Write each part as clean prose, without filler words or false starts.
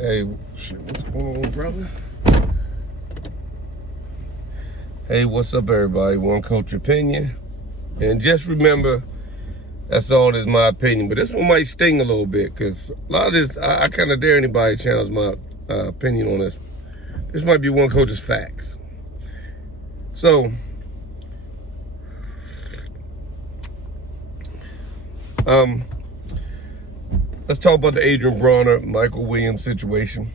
Hey, shit, what's going on, brother? Hey, what's up, everybody? One coach opinion. And just remember, that's all is my opinion. But this one might sting a little bit, because a lot of this, I kind of dare anybody to challenge my opinion on this. This might be one coach's facts. So, let's talk about the Adrien Broner, Michael Williams situation.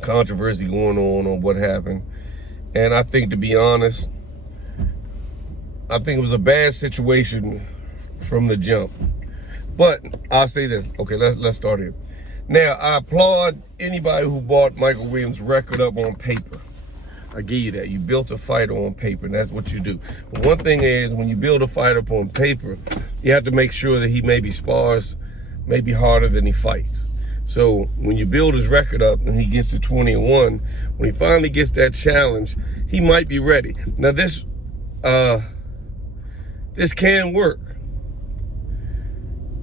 Controversy going on what happened. And I think, to be honest, I think it was a bad situation from the jump. But I'll say this. Okay, let's start here. Now, I applaud anybody who bought Michael Williams' record up on paper. I give you that. You built a fight on paper, and that's what you do. But one thing is, when you build a fight up on paper, you have to make sure that he maybe spars maybe harder than he fights. So when you build his record up and he gets to 20-1, when he finally gets that challenge, he might be ready. Now this can work.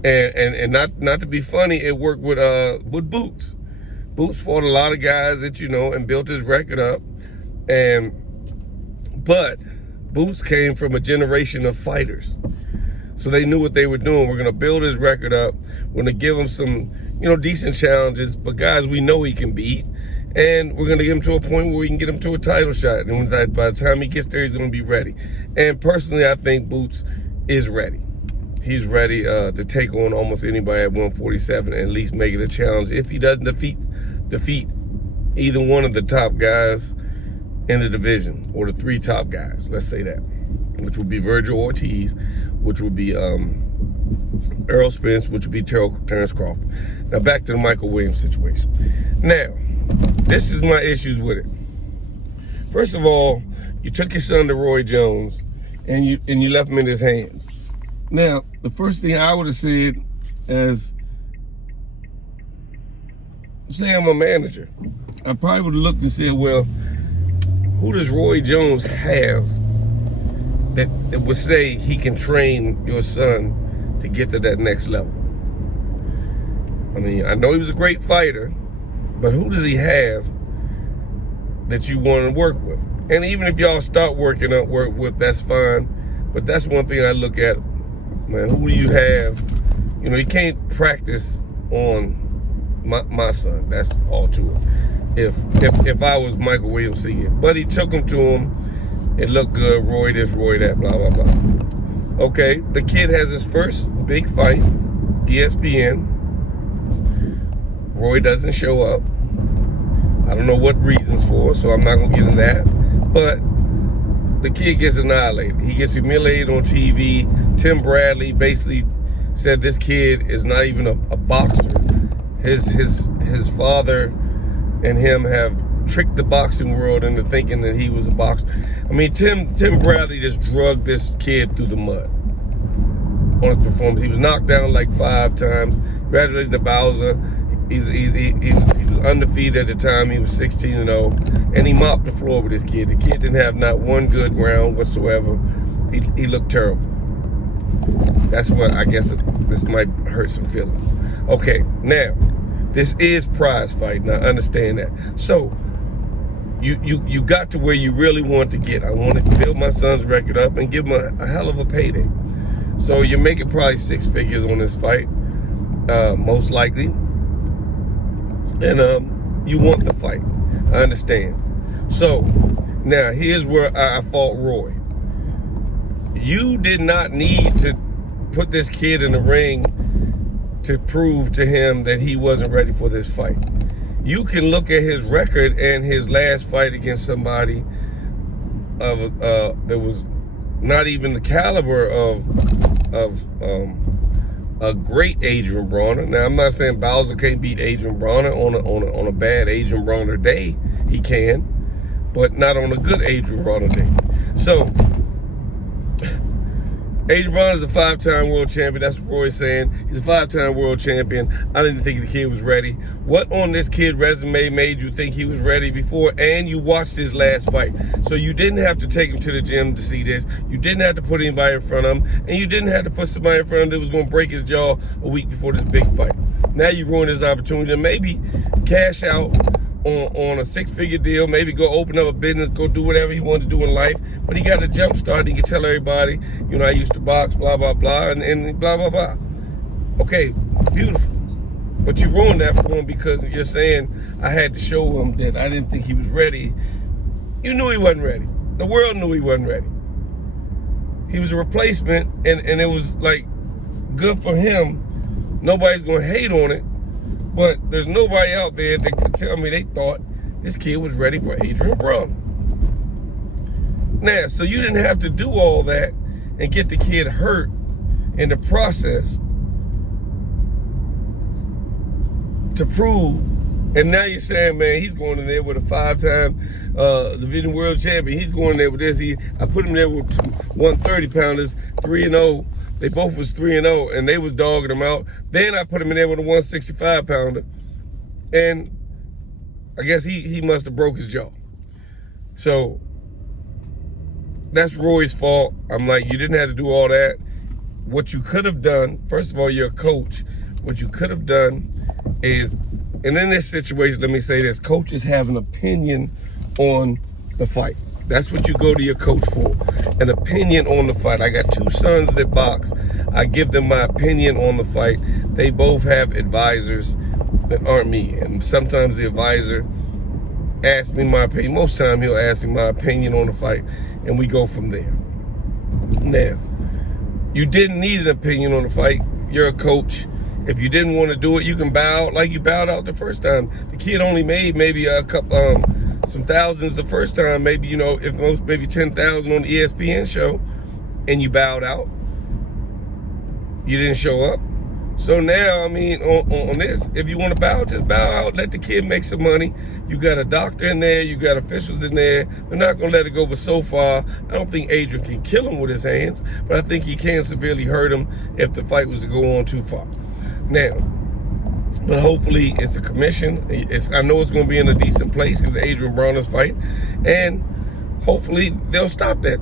And not to be funny, it worked with Boots. Boots fought a lot of guys that and built his record up. But Boots came from a generation of fighters. So they knew what they were doing. We're going to build his record up. We're going to give him some, decent challenges, but guys we know he can beat. And we're going to get him to a point where we can get him to a title shot. And by the time he gets there, he's going to be ready. And personally, I think Boots is ready. He's ready to take on almost anybody at 147 and at least make it a challenge. If he doesn't defeat either one of the top guys in the division, or the three top guys, let's say that, which would be Virgil Ortiz, which would be Errol Spence, which would be Terrence Crawford. Now back to the Michael Williams situation. Now, this is my issues with it. First of all, you took your son to Roy Jones and you left him in his hands. Now, the first thing I would have said is, say I'm a manager, I probably would have looked and said, well, who does Roy Jones have that would say he can train your son to get to that next level? I mean, I know he was a great fighter, but who does he have that you want to work with? And even if y'all start work with, that's fine. But that's one thing I look at, man, who do you have? You can't practice on my son. That's all to it. If I was Michael Williams Sr. But he took him to him. It looked good. Roy this, Roy that, blah, blah, blah. Okay, the kid has his first big fight, ESPN. Roy doesn't show up. I don't know what reasons for, so I'm not going to get into that. But the kid gets annihilated. He gets humiliated on TV. Tim Bradley basically said this kid is not even a boxer. His father and him have tricked the boxing world into thinking that he was a boxer. I mean, Tim Bradley just drugged this kid through the mud on his performance. He was knocked down like 5 times. Congratulations to Bowser. He was undefeated at the time. He was 16-0, and he mopped the floor with this kid. The kid didn't have not one good round whatsoever. He looked terrible. That's what I guess this might hurt some feelings. Okay, now this is prize fight, and I understand that. So you got to where you really want to get. I want to build my son's record up and give him a hell of a payday. So you're making probably 6 figures on this fight, most likely. And you want the fight. I understand. So now here's where I fault Roy. You did not need to put this kid in the ring to prove to him that he wasn't ready for this fight. You can look at his record and his last fight against somebody that was not even the caliber of a great Adrien Broner. Now, I'm not saying Bowser can't beat Adrien Broner on a bad Adrien Broner day. He can, but not on a good Adrien Broner day. So Adrien Broner is a 5-time world champion. That's what Roy's saying. He's a 5-time world champion. I didn't think the kid was ready. What on this kid's resume made you think he was ready before? And you watched his last fight. So you didn't have to take him to the gym to see this. You didn't have to put anybody in front of him. And you didn't have to put somebody in front of him that was going to break his jaw a week before this big fight. Now you ruin his opportunity to maybe cash out on a 6-figure deal, maybe go open up a business, go do whatever he wanted to do in life. But he got a jump start. He can tell everybody, you know, I used to box, blah, blah, blah, and blah, blah, blah. Okay, beautiful. But you ruined that for him because you're saying I had to show him that I didn't think he was ready. You knew he wasn't ready. The world knew he wasn't ready. He was a replacement, and it was like good for him. Nobody's going to hate on it. But there's nobody out there that could tell me they thought this kid was ready for Adrien Broner. Now, so you didn't have to do all that and get the kid hurt in the process to prove. And now you're saying, man, he's going in there with a 5-time Division World Champion. He's going in there with this. I put him there with 130 pounders, 3-0. They both was 3-0, and they was dogging him out. Then I put him in there with a 165 pounder, and I guess he must have broke his jaw. So that's Roy's fault. I'm like, you didn't have to do all that. What you could have done, first of all, you're a coach. What you could have done is, and in this situation, let me say this, coaches have an opinion on the fight. That's what you go to your coach for, an opinion on the fight. I got 2 sons that box. I give them my opinion on the fight. They both have advisors that aren't me. And sometimes the advisor asks me my opinion. Most of the time he'll ask me my opinion on the fight, and we go from there. Now, you didn't need an opinion on the fight. You're a coach. If you didn't want to do it, you can bow out like you bowed out the first time. The kid only made maybe a couple, some thousands the first time, maybe, you know, if most, maybe 10,000 on the ESPN show, and you bowed out. You didn't show up. So now, I mean, on this, if you want to bow, just bow out, let the kid make some money. You got a doctor in there, you got officials in there. They're not going to let it go, but so far, I don't think Adrien can kill him with his hands, but I think he can severely hurt him if the fight was to go on too far. Now, but hopefully it's a commission. I know it's going to be in a decent place because Adrien Broner's fight, and hopefully they'll stop that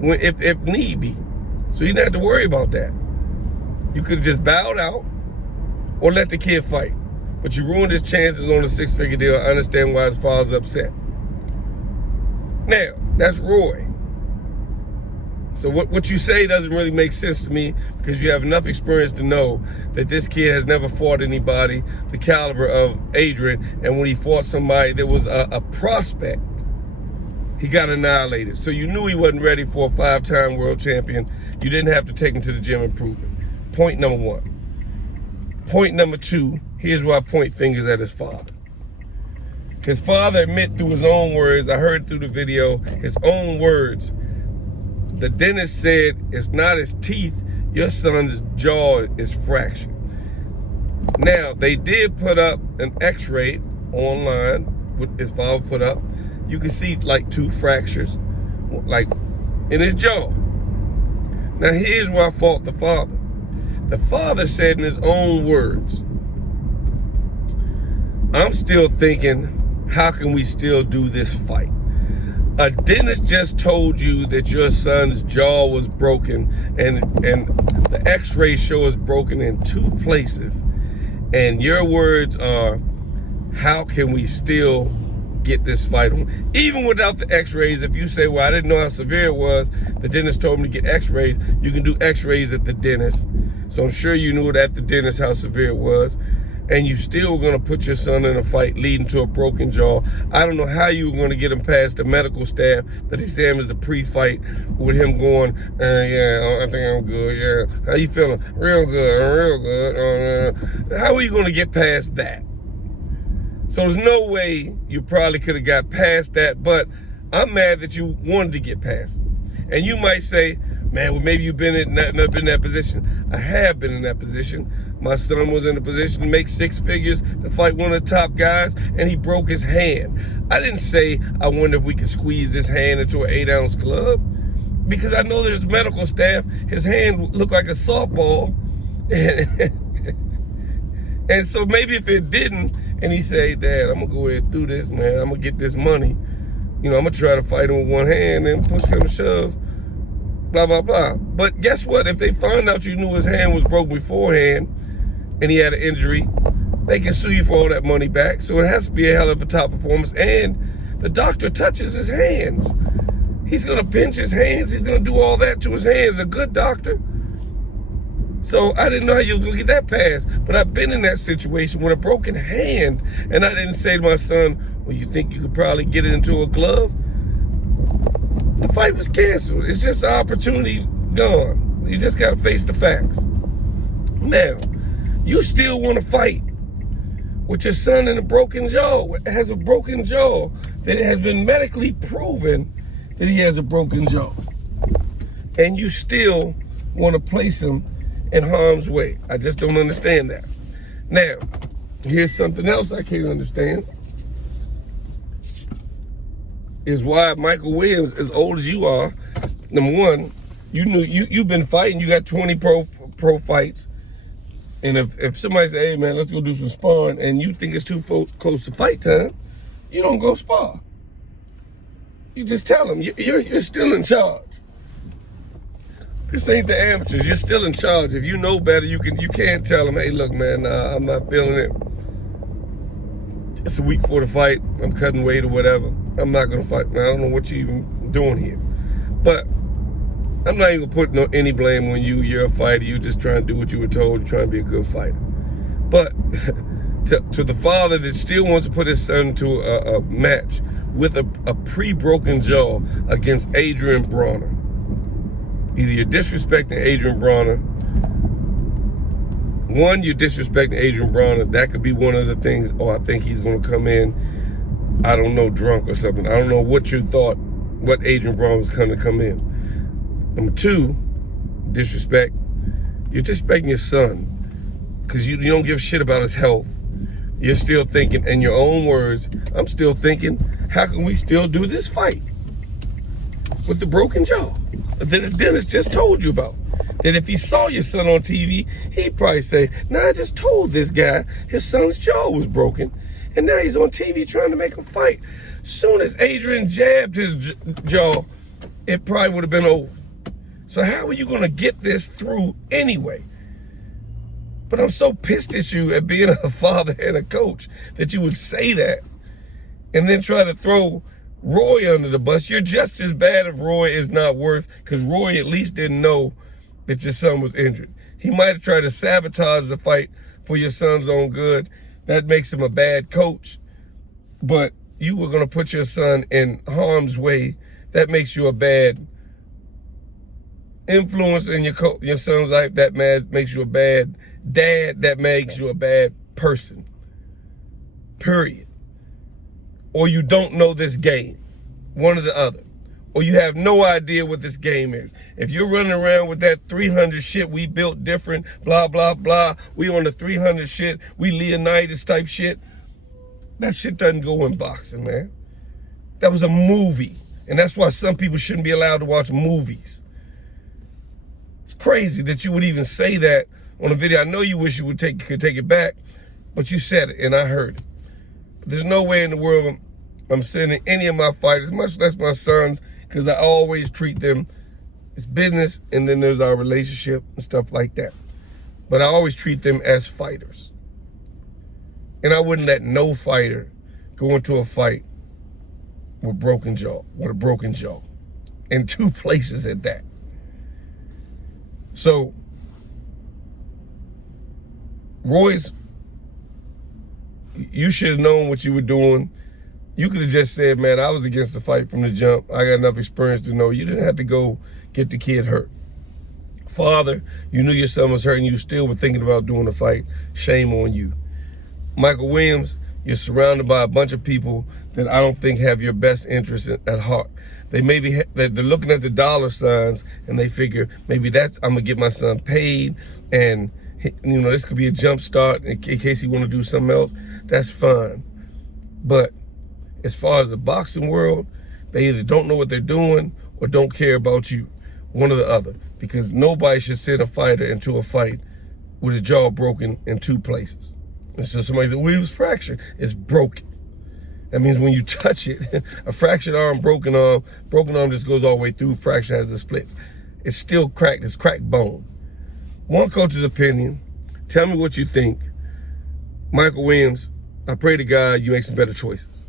if need be. So you don't have to worry about that. You could have just bowed out or let the kid fight, but you ruined his chances on a 6-figure deal. I understand why his father's upset. Now, that's Roy. So what you say doesn't really make sense to me because you have enough experience to know that this kid has never fought anybody the caliber of Adrien, and when he fought somebody that was a prospect, he got annihilated. So you knew he wasn't ready for a 5-time world champion. You didn't have to take him to the gym and prove it. Point number 1. Point number 2, here's where I point fingers at his father. His father admitted through his own words, I heard through the video, his own words, the dentist said it's not his teeth, your son's jaw is fractured. Now, they did put up an x-ray online, what his father put up. You can see like 2 fractures, like in his jaw. Now, here's where I fault the father. The father said in his own words, I'm still thinking, how can we still do this fight? A dentist just told you that your son's jaw was broken, and the x-rays show it's broken in 2 places. And your words are, how can we still get this fight on? Even without the x-rays, if you say, well, I didn't know how severe it was, the dentist told me to get x-rays, you can do x-rays at the dentist. So I'm sure you knew at the dentist how severe it was. And you still going to put your son in a fight leading to a broken jaw. I don't know how you were going to get him past the medical staff that examines the pre-fight with him going, yeah, I think I'm good, yeah. How you feeling? Real good, real good. How are you going to get past that? So there's no way you probably could have got past that, but I'm mad that you wanted to get past it. And you might say, man, well, maybe you've been in that position. I have been in that position. My son was in a position to make 6 figures to fight one of the top guys, and he broke his hand. I didn't say, I wonder if we could squeeze his hand into an 8-ounce glove, because I know there's medical staff, his hand looked like a softball. And so maybe if it didn't, and he said, Dad, I'm gonna go ahead through this, man. I'm gonna get this money. You know, I'm gonna try to fight him with one hand and push him and shove. Blah, blah, blah. But guess what? If they find out you knew his hand was broke beforehand and he had an injury, they can sue you for all that money back. So it has to be a hell of a top performance. And the doctor touches his hands. He's going to pinch his hands. He's going to do all that to his hands. A good doctor. So I didn't know how you were going to get that passed. But I've been in that situation with a broken hand. And I didn't say to my son, well, you think you could probably get it into a glove? The fight was canceled. It's just an opportunity gone. You just got to face the facts. Now, you still want to fight with your son in a broken jaw, has a broken jaw, that it has been medically proven that he has a broken jaw. And you still want to place him in harm's way. I just don't understand that. Now, here's something else I can't understand. Is why Michael Williams, as old as you are, number one, you've been fighting, you got 20 pro fights. And if somebody say, hey man, let's go do some sparring, and you think it's too close to fight time, you don't go spar. You just tell them, you're still in charge. This ain't the amateurs, you're still in charge. If you know better, you can't tell them, hey look man, I'm not feeling it. It's a week before the fight, I'm cutting weight or whatever. I'm not gonna fight, man. I don't know what you're even doing here. But I'm not even gonna put any blame on you. You're a fighter, you just trying to do what you were told, you're trying to be a good fighter. But to the father that still wants to put his son to a match with a pre-broken jaw against Adrien Broner. Either you're disrespecting Adrien Broner. One, you're disrespecting Adrien Broner. That could be one of the things, I think he's gonna come in, I don't know, drunk or something. I don't know what you thought, what Adrien Broner was going to come in. Number two, disrespect. You're disrespecting your son because you don't give a shit about his health. You're still thinking, in your own words, I'm still thinking, how can we still do this fight with the broken jaw that Dennis just told you about? That if he saw your son on TV, he'd probably say, nah, I just told this guy his son's jaw was broken. And now he's on TV trying to make him fight. Soon as Adrien jabbed his jaw, it probably would have been over. So how are you going to get this through anyway? But I'm so pissed at you at being a father and a coach that you would say that and then try to throw Roy under the bus. You're just as bad if Roy is not worth, because Roy at least didn't know that your son was injured. He might have tried to sabotage the fight for your son's own good. That makes him a bad coach. But you were going to put your son in harm's way. That makes you a bad influence in your son's life. That makes you a bad dad. That makes you a bad person. Period. Or you don't know this game. One or the other. Or you have no idea what this game is. If you're running around with that 300 shit, we built different, blah, blah, blah, we on the 300 shit, we Leonidas type shit, that shit doesn't go in boxing, man. That was a movie. And that's why some people shouldn't be allowed to watch movies. It's crazy that you would even say that on a video. I know you wish you could take it back, but you said it and I heard it. But there's no way in the world I'm sending any of my fighters, much less my sons, because I always treat them as business, and then there's our relationship and stuff like that. But I always treat them as fighters. And I wouldn't let no fighter go into a fight with a broken jaw, in two places at that. So, Royce, you should have known what you were doing. You could have just said, man, I was against the fight from the jump. I got enough experience to know. You didn't have to go get the kid hurt. Father, you knew your son was hurt and you still were thinking about doing the fight. Shame on you. Michael Williams, you're surrounded by a bunch of people that I don't think have your best interest at heart. They're looking at the dollar signs and they figure maybe I'm gonna get my son paid, and this could be a jump start in case he want to do something else. That's fine. But as far as the boxing world, they either don't know what they're doing or don't care about you. One or the other. Because nobody should send a fighter into a fight with his jaw broken in two places. And so somebody said, well, he was fractured. It's broken. That means when you touch it, a fractured arm, broken arm just goes all the way through. Fracture has the splits. It's still cracked. It's cracked bone. One coach's opinion. Tell me what you think. Michael Williams, I pray to God you make some better choices.